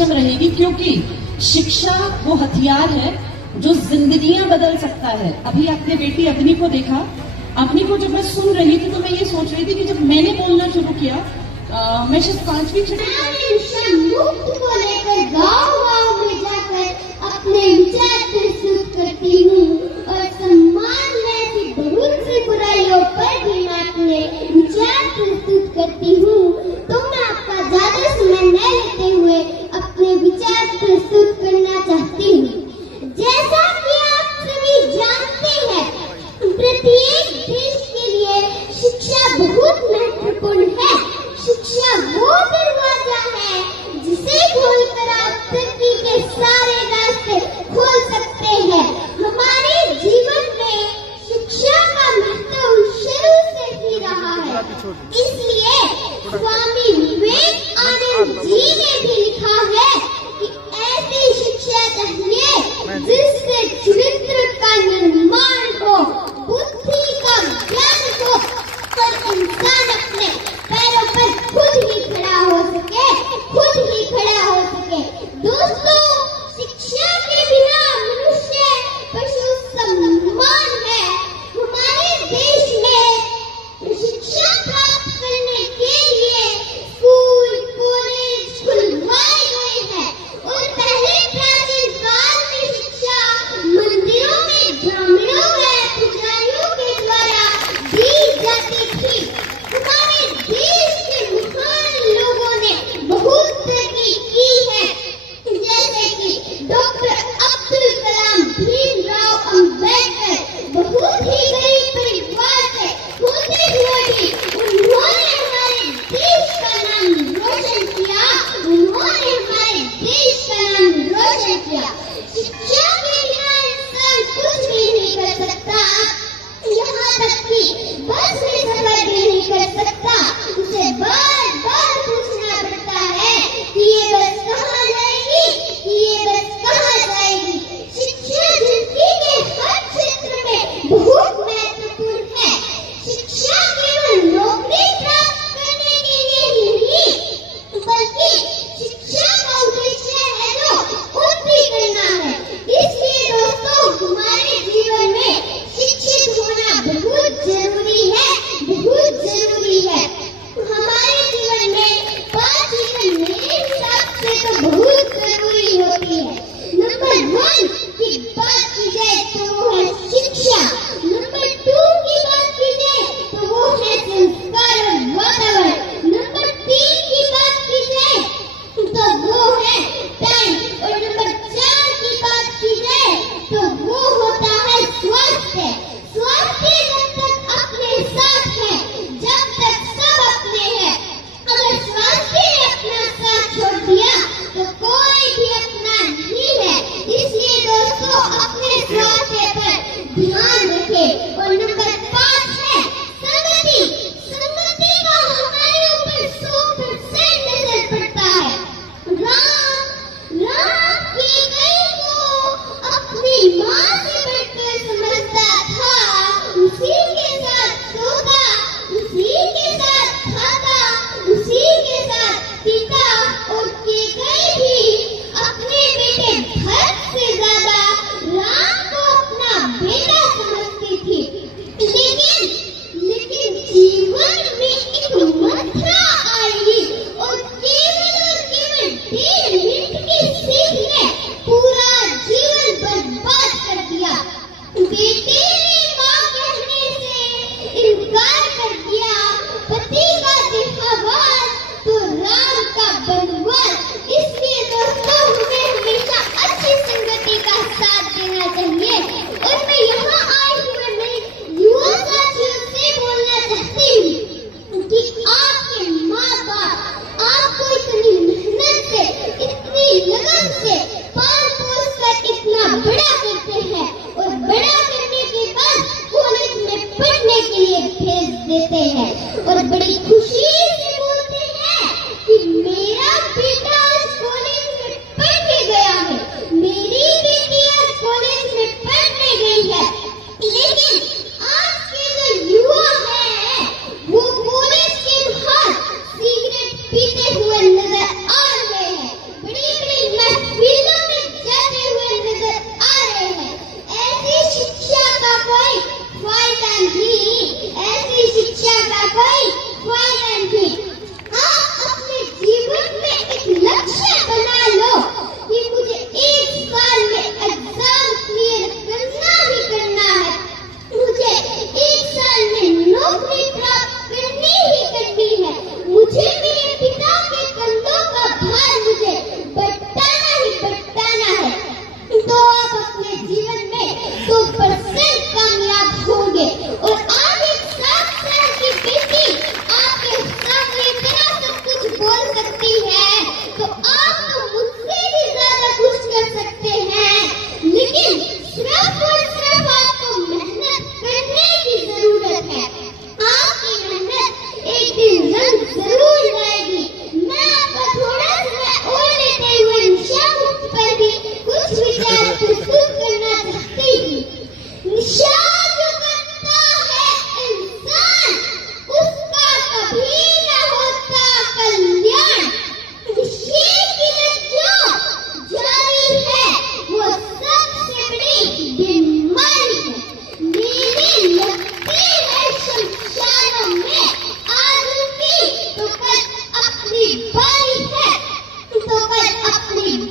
सक्षम रहेगी, क्योंकि शिक्षा वो हथियार है जो जिंदगियां बदल सकता है। अभी आपने बेटी अग्नि को देखा, अग्नि को जब मैं सुन रही थी तो मैं ये सोच रही थी कि जब मैंने बोलना शुरू किया, मैं शायद 5वीं को लेकर गाँव में जाकर अपने विचार प्रस्तुत करती हूँ और सम्मान में बहुत सी बुराइयों पर भी मैं अपने विचार प्रस्तुत करती हूँ। तो मैं आपका ज्यादा समय न लेते हुए अपने विचार प्रस्तुत करना चाहती हूँ। जैसा कि आप सभी जानते हैं, प्रत्येक देश के लिए शिक्षा बहुत महत्वपूर्ण है। शिक्षा वो दरवाजा है जिसे खोल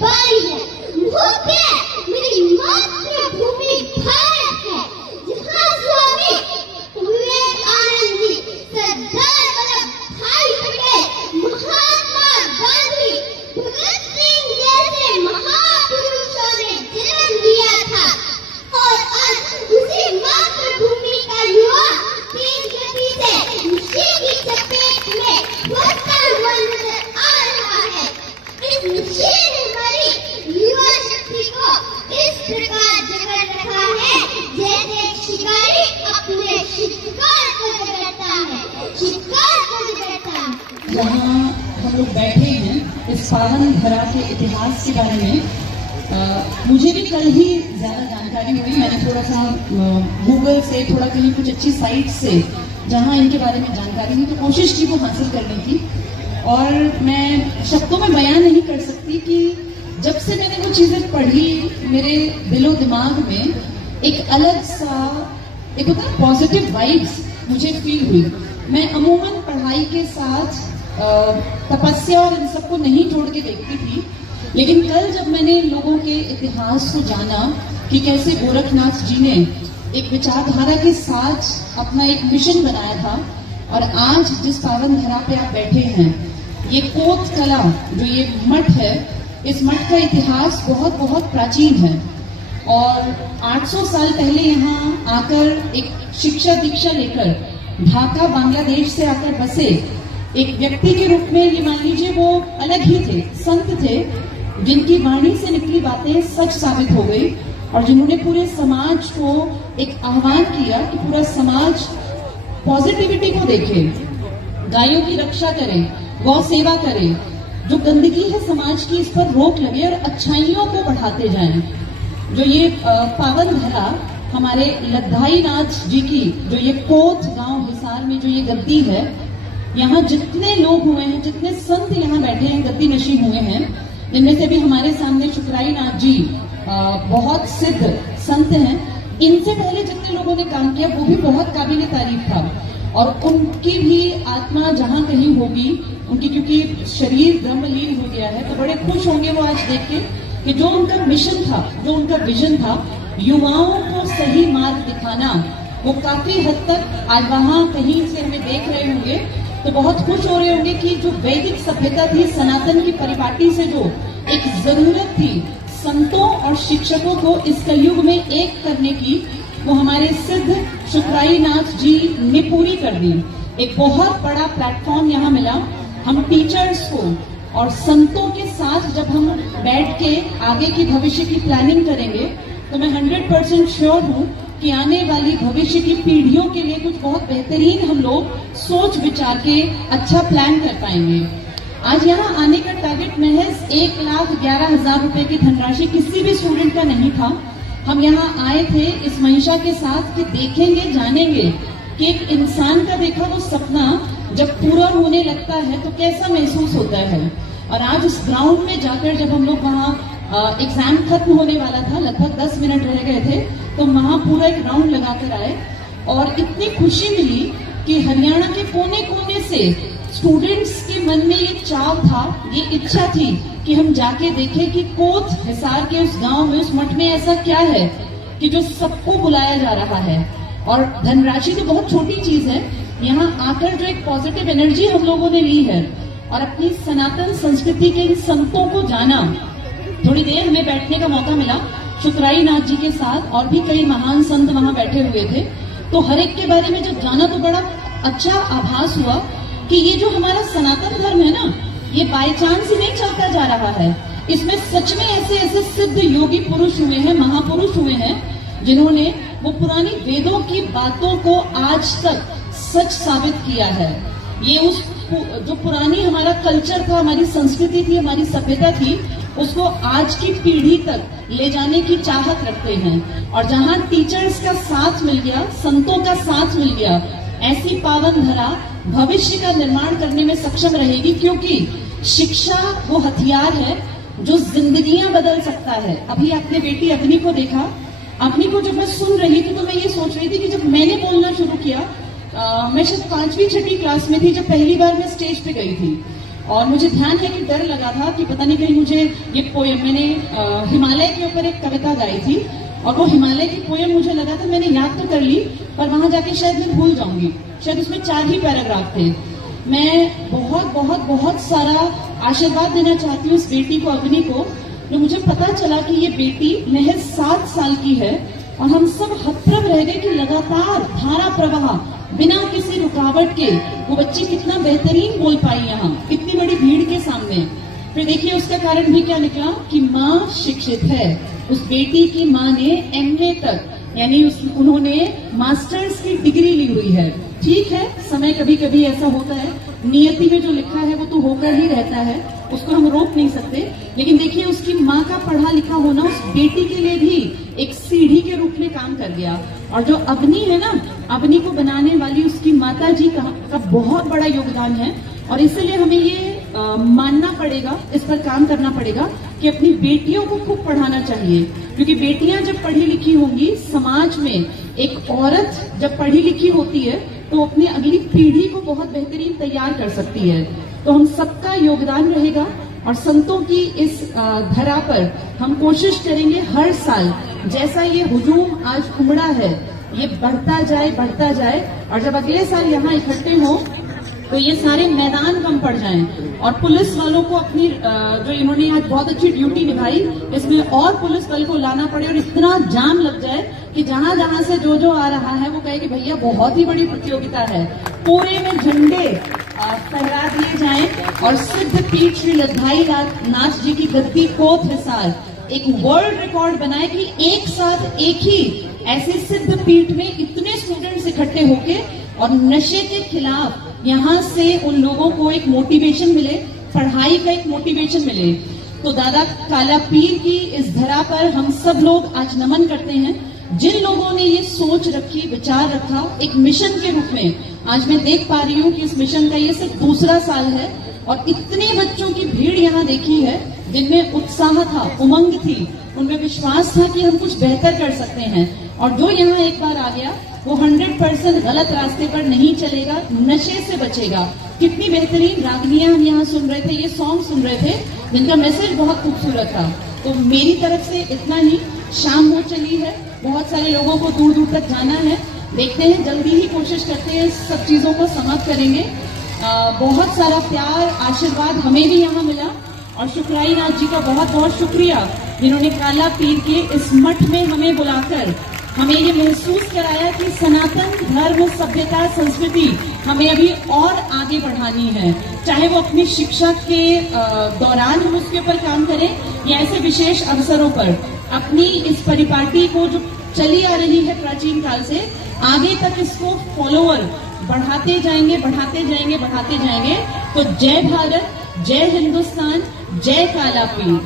बारी है। मुझे मेरी मातृभूमि भारत है, जहाँ स्वामी विवेकानंद जी, सरदार वल्लभ भाई पटेल, महात्मा गांधी, भगत सिंह जैसे महापुरुषों ने जन्म लिया था। और आज उसी मातृभूमि का युवा तेज गति से नशे की चपेट में बढ़ता हुआ नजर आ रहा है। इस नशे ने हमारी युवा शक्ति को इस प्रकार जकड़ रखा है जैसे शिकारी अपने शिकार को जकड़ता है, शिकार को जकड़ता है। जहाँ हम लोग बैठे हैं इस पावन धरा के इतिहास के बारे में मुझे भी कल ही ज्यादा जानकारी हुई। मैंने थोड़ा सा गूगल से, थोड़ा कहीं कुछ अच्छी साइट से जहाँ इनके बारे में जानकारी हुई तो कोशिश की वो हासिल करने की। और मैं शब्दों में बयान नहीं कर सकती कि जब से मैंने वो चीजें पढ़ी मेरे दिलो दिमाग में एक अलग सा एक होता है पॉजिटिव वाइब्स मुझे फील हुई। मैं अमूमन पढ़ाई के साथ तपस्या और इन सबको नहीं जोड़ के देखती थी, लेकिन कल जब मैंने लोगों के इतिहास को जाना कि कैसे गोरखनाथ जी ने एक विचारधारा के साथ अपना एक मिशन बनाया था, और आज जिस पावन धरा पे आप बैठे हैं, ये कोत कला जो ये मठ है, इस मठ का इतिहास बहुत बहुत प्राचीन है। और 800 साल पहले यहाँ आकर एक शिक्षा दीक्षा लेकर ढाका बांग्लादेश से आकर बसे एक व्यक्ति के रूप में, ये मान लीजिए वो अलग ही थे, संत थे, जिनकी वाणी से निकली बातें सच साबित हो गई और जिन्होंने पूरे समाज को एक आह्वान किया कि पूरा समाज पॉजिटिविटी को देखे, गायों की रक्षा करें, गौ सेवा करें, जो गंदगी है समाज की इस पर रोक लगे और अच्छाइयों को बढ़ाते जाएं। जो ये पावन धरा हमारे लद्दाई नाथ जी की, जो ये कोत गांव हिसार में जो ये गद्दी है, यहाँ जितने लोग हुए हैं, जितने संत यहाँ बैठे हैं, गद्दी नशी हुए हैं, जिनमें से भी हमारे सामने शुक्राई नाथ जी बहुत सिद्ध संत हैं। इनसे पहले जितने लोगों ने काम किया वो भी बहुत काबिल तारीफ था। और उनकी भी आत्मा जहाँ कहीं होगी, उनकी क्योंकि शरीर ब्रह्मलीन हो गया है, तो बड़े खुश होंगे वो आज देख के कि जो उनका मिशन था, जो उनका विजन था, युवाओं को सही मार्ग दिखाना, वो काफी हद तक आज वहाँ कहीं से हमें देख रहे होंगे तो बहुत खुश हो रहे होंगे कि जो वैदिक सभ्यता थी, सनातन की परिपाटी से जो एक जरूरत थी संतों और शिक्षकों को इस कलयुग में एक करने की, वो हमारे सिद्ध शुक्राई नाथ जी ने पूरी कर दी। एक बहुत बड़ा प्लेटफॉर्म यहाँ मिला। हम टीचर्स को और संतों के साथ जब हम बैठ के आगे की भविष्य की प्लानिंग करेंगे तो मैं 100% श्योर हूँ कि आने वाली भविष्य की पीढ़ियों के लिए कुछ बहुत बेहतरीन हम लोग सोच विचार के अच्छा प्लान कर पाएंगे। आज यहाँ आने का टारगेट महज 1,11,000 रुपए की धनराशि किसी भी स्टूडेंट का नहीं था। हम यहाँ आए थे इस मंशा के साथ कि देखेंगे, जानेंगे कि एक इंसान का देखा वो सपना जब पूरा होने लगता है तो कैसा महसूस होता है। और आज उस ग्राउंड में जाकर जब हम लोग वहाँ एग्जाम खत्म होने वाला था, लगभग 10 मिनट रह गए थे, तो वहाँ पूरा एक राउंड लगाकर आए और इतनी खुशी मिली कि हरियाणा के कोने कोने से स्टूडेंट्स के मन में ये चाव था, ये इच्छा थी कि हम जाके देखें कि कोत हिसार के उस गांव में, उस मठ में ऐसा क्या है कि जो सबको बुलाया जा रहा है। और धनराशि तो बहुत छोटी चीज है, यहाँ आकर जो एक पॉजिटिव एनर्जी हम लोगों ने ली है और अपनी सनातन संस्कृति के इन संतों को जाना। थोड़ी देर हमें बैठने का मौका मिला शुक्राई नाथ जी के साथ, और भी कई महान संत वहां बैठे हुए थे, तो हर एक के बारे में जब जाना तो बड़ा अच्छा आभास हुआ कि ये जो हमारा सनातन धर्म है ना, ये बाय चांस ही नहीं चलता जा रहा है। इसमें सच में ऐसे ऐसे सिद्ध योगी पुरुष हुए हैं, महापुरुष हुए हैं, जिन्होंने वो पुरानी वेदों की बातों को आज तक सच साबित किया है। ये उस जो पुरानी हमारा कल्चर था, हमारी संस्कृति थी, हमारी सभ्यता थी, उसको आज की पीढ़ी तक ले जाने की चाहत रखते हैं। और जहां टीचर्स का साथ मिल गया, संतों का साथ मिल गया, ऐसी पावन धरा भविष्य का निर्माण करने में सक्षम रहेगी, क्योंकि शिक्षा वो हथियार है जो जिंदगियां बदल सकता है। अभी आपने बेटी अग्नि को देखा, अग्नि को जब मैं सुन रही थी तो मैं ये सोच रही थी कि जब मैंने बोलना शुरू किया, मैं शायद 5वीं 6वीं क्लास में थी जब पहली बार मैं स्टेज पे गई थी, और मुझे ध्यान है कि डर लगा था कि पता नहीं कहीं मुझे ये पोयम, मैंने हिमालय के ऊपर एक कविता गाई थी और वो हिमालय की पोयम मुझे लगा था मैंने याद तो कर ली पर वहां जाके शायद मैं भूल जाऊंगी। शायद उसमें 4 ही पैराग्राफ थे। मैं बहुत बहुत बहुत सारा आशीर्वाद देना चाहती हूँ इस बेटी को, अग्नि को। जो मुझे पता चला कि ये बेटी महज 7 साल की है और हम सब हतप्रभ रह गए कि लगातार धारा प्रवाह बिना किसी रुकावट के वो बच्ची कितना बेहतरीन बोल पाई यहाँ इतनी बड़ी भीड़ के सामने। फिर देखिए उसका कारण भी क्या निकला कि माँ शिक्षित है। उस बेटी की माँ ने MA तक यानी उन्होंने मास्टर्स की डिग्री ली हुई है। ठीक है, समय कभी कभी ऐसा होता है, नियति में जो लिखा है वो तो होकर ही रहता है, उसको हम रोक नहीं सकते। लेकिन देखिए उसकी माँ का पढ़ा लिखा होना उस बेटी के लिए भी एक सीढ़ी के रूप में काम कर गया। और जो अग्नि है ना, अग्नि को बनाने वाली उसकी माता जी का बहुत बड़ा योगदान है। और इसलिए हमें ये मानना पड़ेगा, इस पर काम करना पड़ेगा कि अपनी बेटियों को खूब पढ़ाना चाहिए। क्योंकि बेटियां जब पढ़ी लिखी होंगी, समाज में एक औरत जब पढ़ी लिखी होती है तो अपनी अगली पीढ़ी को बहुत बेहतरीन तैयार कर सकती है। तो हम सबका योगदान रहेगा और संतों की इस धरा पर हम कोशिश करेंगे हर साल, जैसा ये हुजूम आज उमड़ा है ये बढ़ता जाए और जब अगले साल यहाँ इकट्ठे हो तो ये सारे मैदान कम पड़ जाएं। और पुलिस वालों को अपनी जो इन्होंने आज बहुत अच्छी ड्यूटी निभाई, इसमें और पुलिस बल को लाना पड़े और इतना जाम लग जाए कि जहां जहां से जो आ रहा है वो कहे कि भैया बहुत ही बड़ी प्रतियोगिता है। पूरे में झंडे फहरा दिए जाएं और सिद्ध पीठ श्री लद्दाई नाथ जी की गद्दी कोत हिसार एक वर्ल्ड रिकॉर्ड बनाए कि एक साथ एक ही ऐसे सिद्ध पीठ में इतने स्टूडेंट्स इकट्ठे होके और नशे के खिलाफ यहाँ से उन लोगों को एक मोटिवेशन मिले, पढ़ाई का एक मोटिवेशन मिले। तो दादा काला पीर की इस धरा पर हम सब लोग आज नमन करते हैं। जिन लोगों ने ये सोच रखी, विचार रखा एक मिशन के रूप में, आज मैं देख पा रही हूँ कि इस मिशन का ये सिर्फ 2रा साल है और इतने बच्चों की भीड़ यहाँ देखी है जिनमें उत्साह था, उमंग थी, उनमें विश्वास था कि हम कुछ बेहतर कर सकते हैं। और जो यहाँ एक बार आ गया वो 100% गलत रास्ते पर नहीं चलेगा, नशे से बचेगा। कितनी बेहतरीन रागनियां हम यहाँ सुन रहे थे, ये सॉन्ग सुन रहे थे जिनका मैसेज बहुत खूबसूरत था। तो मेरी तरफ से इतना ही। शाम हो चली है, बहुत सारे लोगों को दूर दूर तक जाना है। देखते हैं, जल्दी ही कोशिश करते हैं सब चीजों को समाप्त करेंगे। बहुत सारा प्यार आशीर्वाद हमें भी यहाँ मिला और शुक्राई नाथ जी का बहुत बहुत शुक्रिया जिन्होंने काला पीर के इस मठ में हमें बुलाकर हमें ये महसूस कराया कि सनातन धर्म, सभ्यता, संस्कृति हमें अभी और आगे बढ़ानी है। चाहे वो अपनी शिक्षा के दौरान हम उसके ऊपर काम करें या ऐसे विशेष अवसरों पर अपनी इस परिपाटी को जो चली आ रही है प्राचीन काल से आगे तक इसको फॉलोअर बढ़ाते जाएंगे। तो जय भारत, जय हिंदुस्तान, जय काला पीर।